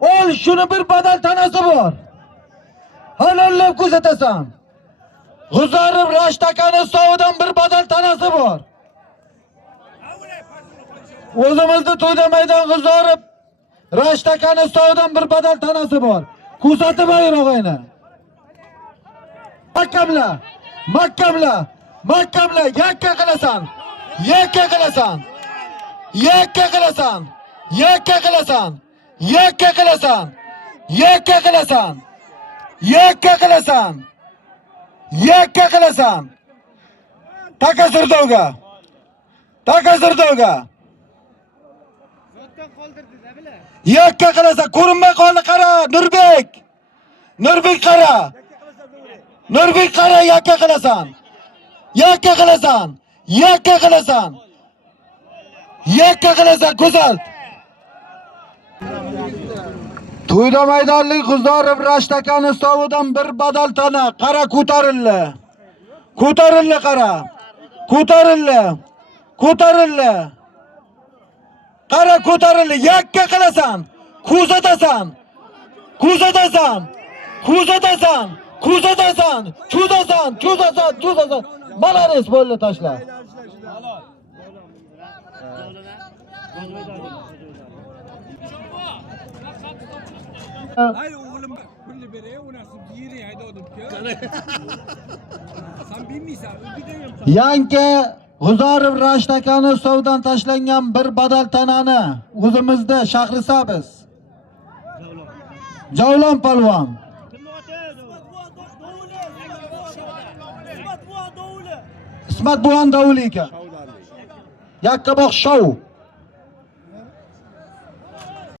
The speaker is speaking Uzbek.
Ol shuni bir badal tanasi bor. Halollab kuzatasan. G'uzorov Rashtakani sovidan bir badal tanasi bor. O'zimizda to'yda maydon G'uzorov Rashtakani sovidan bir badal tanasi bor. Kuzatib ayrog'ayni. Mahkamla, mahkamla, mahkamla, yakka qilasan. Yakka qilasan. Yakka qilasan. Yakka qilasan. Yakka qilasan. Yakka qilasan. Yakka qilasan. Yakka qilasan. Takasirdovga. Takasirdovga. Yakka qilasan. Ko'rinmay qoldi qara, Nurbek. Nurbek qara. Nurbek qara, yakka qilasan. Yakka qilasan. Yakka qilasan. Yakka qilasan, ko'zalt. To'yda maydonlik G'uzorov Rashtakani sovidan bir badal tana. Qara ko'tarildi. Ko'tarildi qara. Ko'tarildi. Ko'tarildi. Qara ko'tarildi. Yakka qilasan. Kuzatasan. Kuzatasan. Kuzatasan. Kuzatasan. Chudasan. Chudasan. Chudasan. Malares bo'ldi tashla. Hayır oğlum bak kulli bereye unasib yeri haydodibku. Sen bilmaysan, o'zingdan ham. Yangi G'uzorov Rashtakani sovdan tashlangan bir badal tanani o'zimizda Shahrisabz. Javlon palvon. İsmat Buvan Davuli aka. Yakkabog' shov.